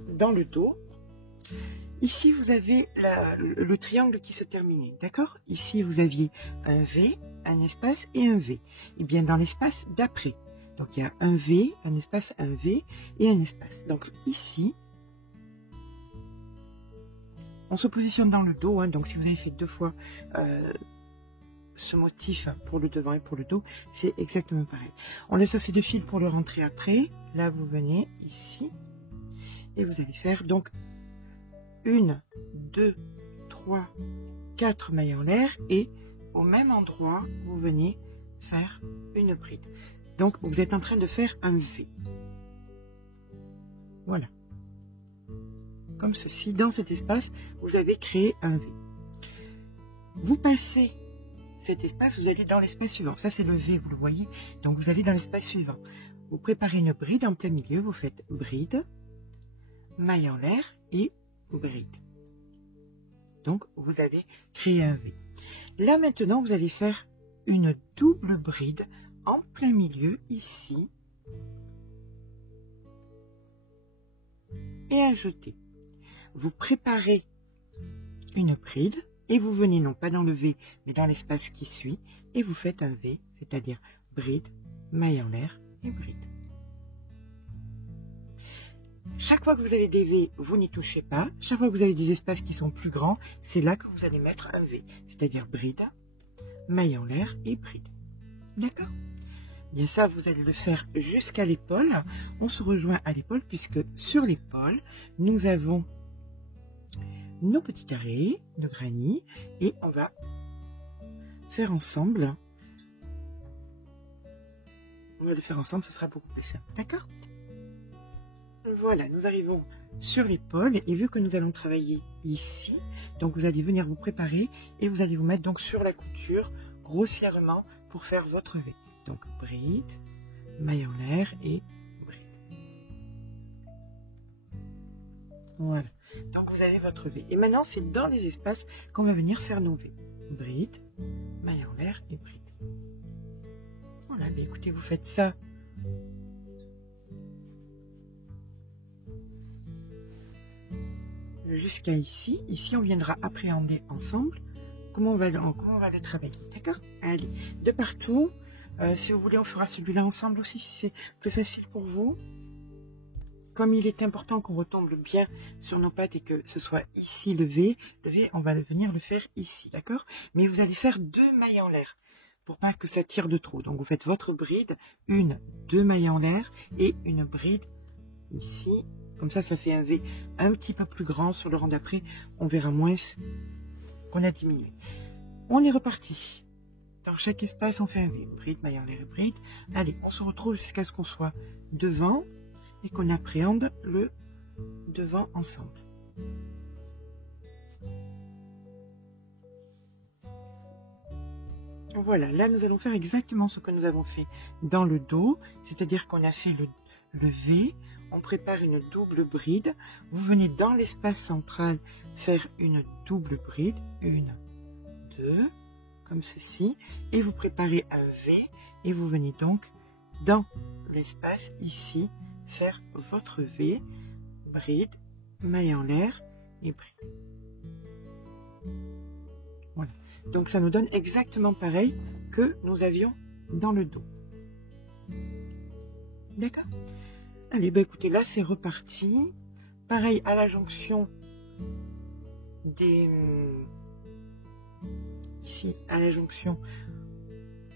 dans le dos. Ici vous avez le triangle qui se terminait, d'accord? Ici vous aviez un V, un espace et un V. Et bien dans l'espace d'après, donc il y a un V, un espace, un V et un espace. Donc ici, on se positionne dans le dos, hein, donc si vous avez fait 2 fois ce motif pour le devant et pour le dos, c'est exactement pareil. On laisse assez de fil pour le rentrer après. Là, vous venez ici et vous allez faire donc 1, 2, 3, 4 mailles en l'air et au même endroit, vous venez faire une bride. Donc, vous êtes en train de faire un V. Voilà. Comme ceci, dans cet espace, vous avez créé un V. Vous passez cet espace, vous allez dans l'espace suivant. Ça, c'est le V, vous le voyez. Donc, vous allez dans l'espace suivant. Vous préparez une bride en plein milieu. Vous faites bride, maille en l'air et bride. Donc, vous avez créé un V. Là, maintenant, vous allez faire une double bride en plein milieu, ici, et ajouter. Vous préparez une bride, et vous venez non pas dans le V, mais dans l'espace qui suit, et vous faites un V, c'est-à-dire bride, maille en l'air et bride. Chaque fois que vous avez des V, vous n'y touchez pas. Chaque fois que vous avez des espaces qui sont plus grands, c'est là que vous allez mettre un V, c'est-à-dire bride, maille en l'air et bride. D'accord? Bien ça, vous allez le faire jusqu'à l'épaule. On se rejoint à l'épaule puisque sur l'épaule, nous avons nos petits carrés de granit et on va faire ensemble. On va le faire ensemble, ce sera beaucoup plus simple. D'accord? Voilà, nous arrivons sur l'épaule et vu que nous allons travailler ici, donc vous allez venir vous préparer et vous allez vous mettre donc sur la couture grossièrement pour faire votre V. Donc bride, maille en l'air et bride. Voilà, donc vous avez votre V. Et maintenant c'est dans les espaces qu'on va venir faire nos V. Bride, maille en l'air et bride. Voilà, mais écoutez, vous faites ça. Jusqu'à ici. Ici, on viendra appréhender ensemble comment on va le travailler. D'accord? Allez, de partout. Si vous voulez, on fera celui-là ensemble aussi, si c'est plus facile pour vous. Comme il est important qu'on retombe bien sur nos pattes et que ce soit ici le V, on va venir le faire ici, d'accord? Mais vous allez faire 2 mailles en l'air pour pas que ça tire de trop. Donc, vous faites votre bride, 2 mailles en l'air et une bride ici. Comme ça, ça fait un V un petit peu plus grand. Sur le rang d'après, on verra moins qu'on a diminué. On est reparti. Dans chaque espace, on fait un V. Bride, maille en l'air et bride. Allez, on se retrouve jusqu'à ce qu'on soit devant et qu'on appréhende le devant ensemble. Voilà, là, nous allons faire exactement ce que nous avons fait dans le dos. C'est-à-dire qu'on a fait le V. On prépare une double bride. Vous venez dans l'espace central faire une double bride. 1, 2, comme ceci. Et vous préparez un V. Et vous venez donc dans l'espace ici faire votre V. Bride, maille en l'air et bride. Voilà. Donc ça nous donne exactement pareil que nous avions dans le dos. D'accord ? Allez, bah écoutez, là c'est reparti. Pareil à la jonction des... Ici, à la jonction,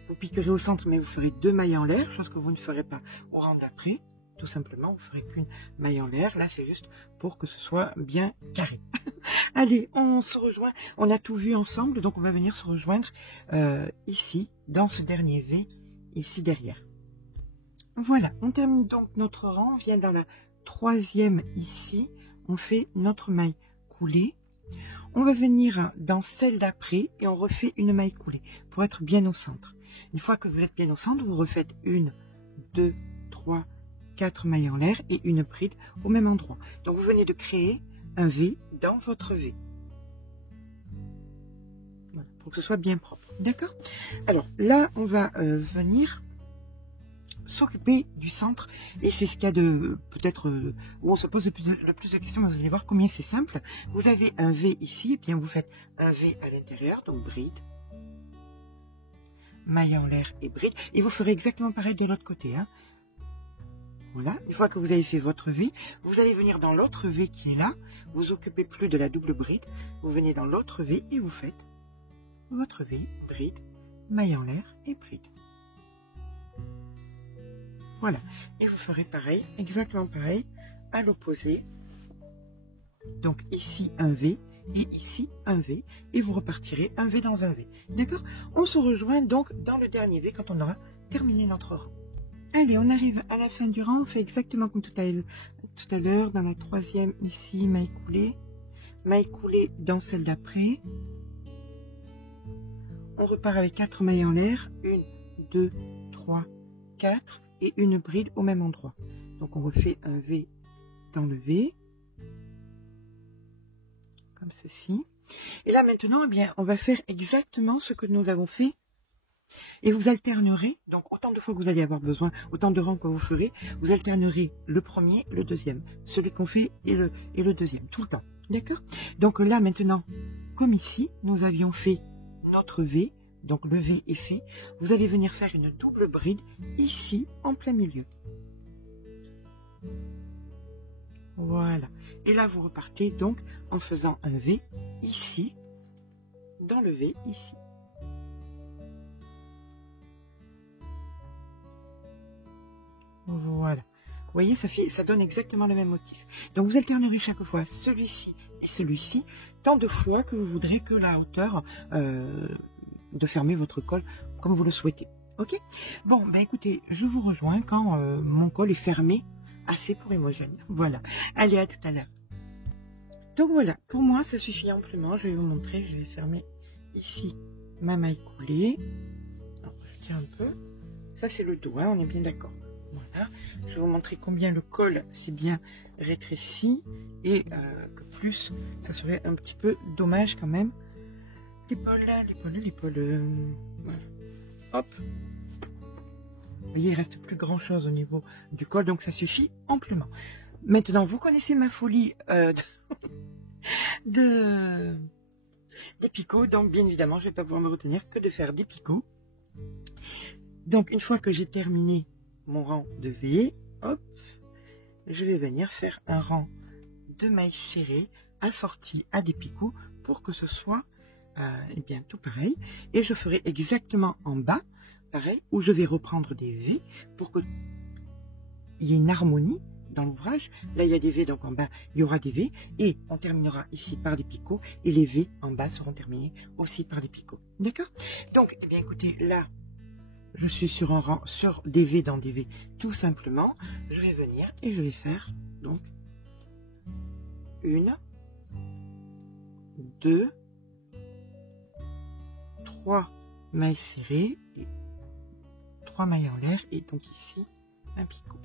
vous piquerez au centre, mais vous ferez 2 mailles en l'air, chose que vous ne ferez pas au rang d'après. Tout simplement, vous ferez qu'une maille en l'air. Là, c'est juste pour que ce soit bien carré. Allez, on se rejoint. On a tout vu ensemble, donc on va venir se rejoindre ici, dans ce dernier V, ici derrière. Voilà, on termine donc notre rang, on vient dans la 3e ici, on fait notre maille coulée. On va venir dans celle d'après et on refait une maille coulée pour être bien au centre. Une fois que vous êtes bien au centre, vous refaites 1, 2, 3, 4 mailles en l'air et une bride au même endroit. Donc vous venez de créer un V dans votre V. Voilà, pour que ce soit bien propre. D'accord? Alors là, on va venir s'occuper du centre et c'est ce qu'il y a de peut-être où on se pose le plus de questions, mais vous allez voir combien c'est simple. Vous avez un V ici, et bien vous faites un V à l'intérieur, donc bride, maille en l'air et bride, et vous ferez exactement pareil de l'autre côté, hein. Voilà, une fois que vous avez fait votre V, vous allez venir dans l'autre V qui est là, vous occupez plus de la double bride, vous venez dans l'autre V et vous faites votre V, bride, maille en l'air et bride. Voilà, et vous ferez pareil, exactement pareil, à l'opposé. Donc ici un V et ici un V, et vous repartirez un V dans un V. D'accord? On se rejoint donc dans le dernier V quand on aura terminé notre rang. Allez, on arrive à la fin du rang, on fait exactement comme tout à l'heure, dans la 3e ici, maille coulée dans celle d'après. On repart avec 4 mailles en l'air, 1, 2, 3, 4. Et une bride au même endroit. Donc on refait un V dans le V. comme ceci. Et là maintenant, eh bien, on va faire exactement ce que nous avons fait. Et vous alternerez, donc autant de fois que vous allez avoir besoin, autant de rangs que vous ferez, vous alternerez le premier, le deuxième, celui qu'on fait et le deuxième, tout le temps. D'accord? Donc là maintenant, comme ici, nous avions fait notre V, donc le V est fait, vous allez venir faire une double bride ici, en plein milieu. Voilà. Et là, vous repartez donc en faisant un V ici, dans le V ici. Voilà. Vous voyez, ça donne exactement le même motif. Donc, vous alternerez chaque fois celui-ci et celui-ci, tant de fois que vous voudrez que la hauteur de fermer votre col comme vous le souhaitez. Ok? Bon, ben écoutez, je vous rejoins quand mon col est fermé assez pour Imogen. Voilà. Allez, à tout à l'heure. Donc voilà, pour moi, ça suffit amplement. Je vais vous montrer, je vais fermer ici ma maille coulée. Alors, je tire un peu. Ça, c'est le dos, hein, on est bien d'accord. Voilà, je vais vous montrer combien le col s'est bien rétréci et que plus, ça serait un petit peu dommage quand même. L'épaule, voilà. Hop. Vous voyez, il reste plus grand chose au niveau du col, donc ça suffit amplement. Maintenant, vous connaissez ma folie des picots, donc bien évidemment, je ne vais pas pouvoir me retenir que de faire des picots. Donc, une fois que j'ai terminé mon rang de V, hop, je vais venir faire un rang de mailles serrées assorties à des picots pour que ce soit eh bien tout pareil. Et je ferai exactement en bas, pareil, où je vais reprendre des V pour qu'il y ait une harmonie dans l'ouvrage. Là, il y a des V, donc en bas, il y aura des V. Et on terminera ici par des picots. Et les V en bas seront terminés aussi par des picots. D'accord? Donc, eh bien, écoutez, là, je suis sur un rang, sur des V dans des V, tout simplement. Je vais venir et je vais faire donc 1, 2, 3 mailles serrées et 3 mailles en l'air et donc ici un picot.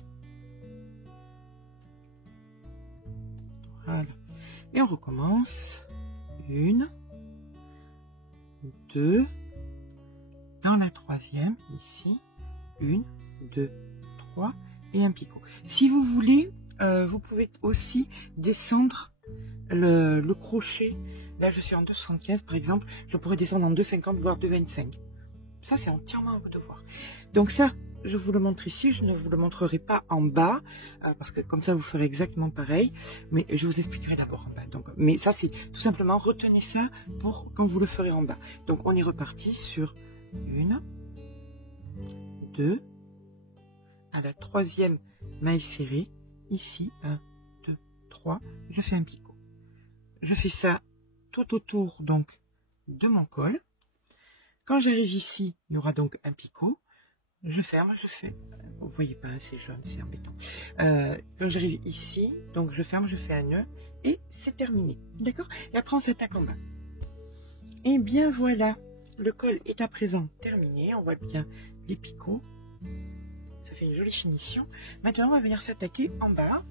Voilà. Et on recommence. 1, 2, dans la troisième, ici, 1, 2, 3 et un picot. Si vous voulez, vous pouvez aussi descendre le crochet. Là, je suis en 2,75 par exemple. Je pourrais descendre en 2,50 voire 2,25. Ça, c'est entièrement à vous de voir. Donc ça, je vous le montre ici. Je ne vous le montrerai pas en bas parce que comme ça, vous ferez exactement pareil. Mais je vous expliquerai d'abord en bas. Donc, mais ça, c'est tout simplement, retenez ça pour quand vous le ferez en bas. Donc, on est reparti sur 1, 2, à la troisième maille serrée, ici, 1, 2, 3, je fais un picot. Je fais ça tout autour donc de mon col. Quand j'arrive ici, il y aura donc un picot. Je ferme, je fais, vous voyez pas, c'est jaune, c'est embêtant. Quand j'arrive ici, donc je ferme, je fais un nœud et c'est terminé. D'accord? Et après on s'attaque en bas. Et bien voilà. Le col est à présent terminé, on voit bien les picots, ça fait une jolie finition. Maintenant on va venir s'attaquer en bas.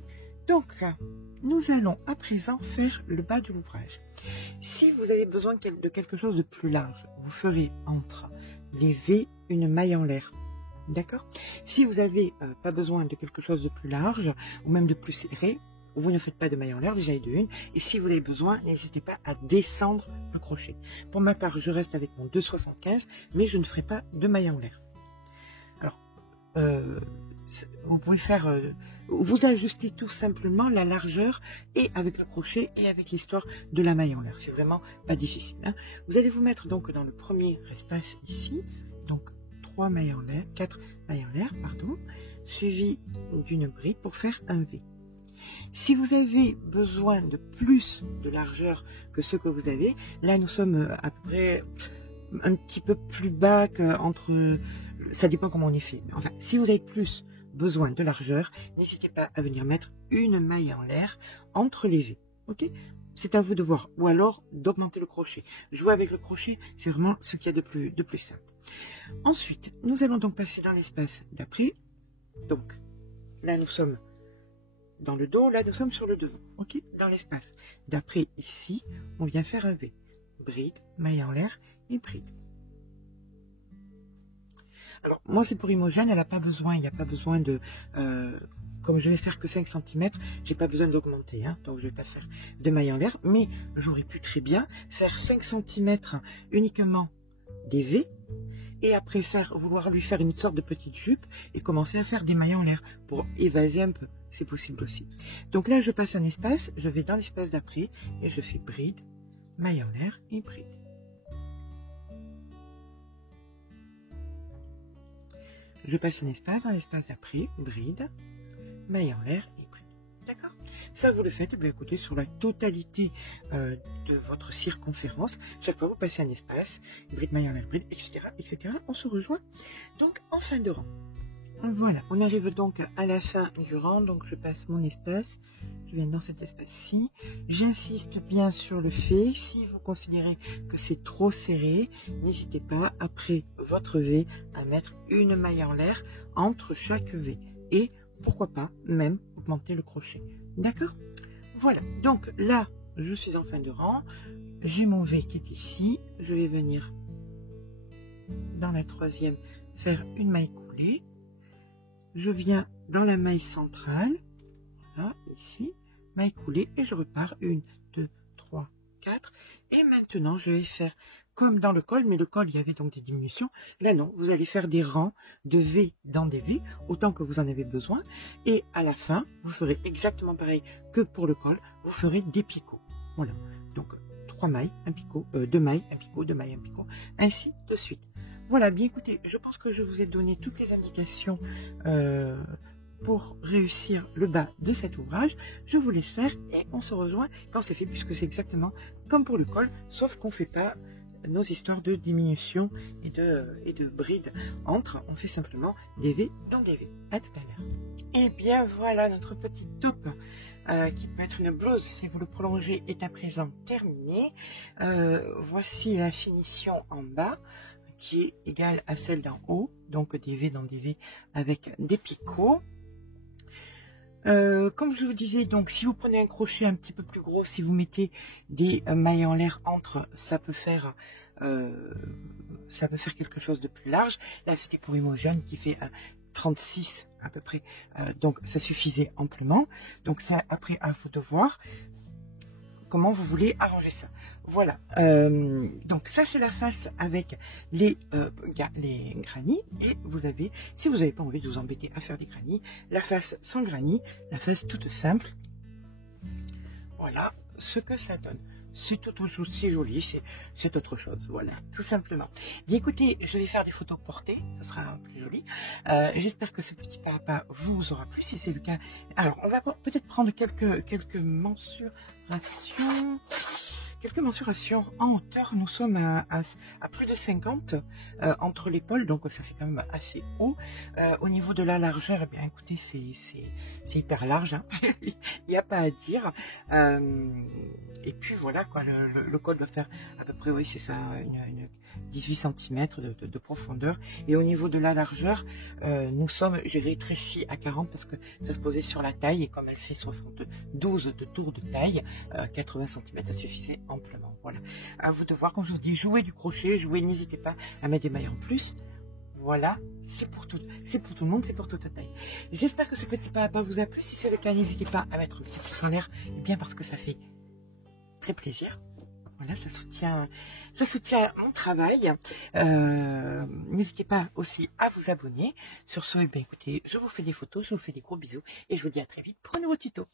Donc nous allons à présent faire le bas de l'ouvrage. Si vous avez besoin de quelque chose de plus large, vous ferez entre les V une maille en l'air. D'accord? Si vous n'avez pas besoin de quelque chose de plus large ou même de plus serré, vous ne faites pas de maille en l'air, déjà et de une. Et si vous avez besoin, n'hésitez pas à descendre le crochet. Pour ma part, je reste avec mon 2,75, mais je ne ferai pas de maille en l'air. Alors, vous pouvez faire, vous ajustez tout simplement la largeur et avec le crochet et avec l'histoire de la maille en l'air. C'est vraiment pas difficile. Hein. Vous allez vous mettre donc dans le premier espace ici, donc 3 mailles en l'air, 4 mailles en l'air, pardon, suivi d'une bride pour faire un V. Si vous avez besoin de plus de largeur que ce que vous avez, là nous sommes à peu près un petit peu plus bas qu'entre, ça dépend comment on est fait. Enfin, si vous avez plus besoin de largeur, n'hésitez pas à venir mettre une maille en l'air entre les V. Ok? C'est à vous de voir. Ou alors d'augmenter le crochet. Jouer avec le crochet, c'est vraiment ce qu'il y a de plus simple. Ensuite, nous allons donc passer dans l'espace d'après. Donc, là nous sommes dans le dos, là nous sommes sur le devant, ok, dans l'espace. D'après ici, on vient faire un V. Bride, maille en l'air et bride. Alors, moi c'est pour Imogen, elle n'a pas besoin, il n'y a pas besoin de... comme je vais faire que 5 cm, j'ai pas besoin d'augmenter, hein, donc je vais pas faire de maille en l'air, mais j'aurais pu très bien faire 5 cm uniquement des V, et après vouloir lui faire une sorte de petite jupe, et commencer à faire des mailles en l'air, pour évaser un peu, c'est possible aussi. Donc là, je passe un espace, je vais dans l'espace d'après, et je fais bride, maille en l'air et bride. Je passe un espace, dans l'espace d'après, bride, maille en l'air et bride. D'accord? Ça, vous le faites, bien écoutez, sur la totalité de votre circonférence. Chaque fois, vous passez un espace, bride, maille en l'air, bride, etc., etc. On se rejoint donc en fin de rang. Voilà, on arrive donc à la fin du rang. Donc, je passe mon espace. Je viens dans cet espace-ci. J'insiste bien sur le fait. Si vous considérez que c'est trop serré, n'hésitez pas, après votre V, à mettre une maille en l'air entre chaque V. Et pourquoi pas même augmenter le crochet. D'accord? Voilà. Donc là, je suis en fin de rang. J'ai mon V qui est ici. Je vais venir dans la troisième faire une maille coulée. Je viens dans la maille centrale. Voilà, ici. Maille coulée et je repars. 1, 2, 3, 4. Et maintenant, je vais faire comme dans le col, mais le col, il y avait donc des diminutions. Là, non, vous allez faire des rangs de V dans des V, autant que vous en avez besoin. Et à la fin, vous ferez exactement pareil que pour le col, vous ferez des picots. Voilà, donc 3 mailles, un picot, 2 mailles, un picot, 2 mailles, un picot, ainsi de suite. Voilà, bien écoutez, je pense que je vous ai donné toutes les indications pour réussir le bas de cet ouvrage. Je vous laisse faire et on se rejoint quand c'est fait, puisque c'est exactement comme pour le col, sauf qu'on ne fait pas nos histoires de diminution et de bride entre, on fait simplement des V dans des V. À tout à l'heure. Et bien voilà, notre petite taupe qui peut être une blouse si vous le prolongez est à présent terminée. Voici la finition en bas qui est égale à celle d'en haut, donc des V dans des V avec des picots. Comme je vous disais, donc si vous prenez un crochet un petit peu plus gros, si vous mettez des mailles en l'air entre, ça peut faire quelque chose de plus large. Là, c'était pour Imogen qui fait 36 à peu près, donc ça suffisait amplement. Donc ça, après, à vous de voir comment vous voulez arranger ça. Voilà, donc ça c'est la face avec les granny, et vous avez, si vous n'avez pas envie de vous embêter à faire des granny, la face sans granny, la face toute simple. Voilà ce que ça donne. C'est tout aussi joli, c'est autre chose, voilà, tout simplement. Bien écoutez, je vais faire des photos portées, ça sera plus joli. J'espère que ce petit pas à pas vous aura plu, si c'est le cas. Alors, on va peut-être prendre quelques mensurations. Quelques mensurations en hauteur, nous sommes à plus de 50 entre l'épaule, donc ça fait quand même assez haut. Au niveau de la largeur, eh bien écoutez, c'est hyper large, hein. Il n'y a pas à dire. Et puis voilà, quoi, le col doit faire à peu près, oui c'est ça, une 18 cm de profondeur. Et au niveau de la largeur, j'ai rétréci à 40 parce que ça se posait sur la taille, et comme elle fait 72 de tour de taille, 80 cm, ça suffisait amplement. Voilà, à vous de voir. Quand je vous dis jouer du crochet, n'hésitez pas à mettre des mailles en plus. Voilà, c'est pour tout le monde, c'est pour toute taille. J'espère que ce petit pas à pas vous a plu. Si c'est le cas, n'hésitez pas à mettre un petit pouce en l'air, bien parce que ça fait très plaisir. Voilà, ça soutient mon travail. N'hésitez pas aussi à vous abonner. Sur ce, eh bien, écoutez, je vous fais des photos, je vous fais des gros bisous et je vous dis à très vite pour un nouveau tuto.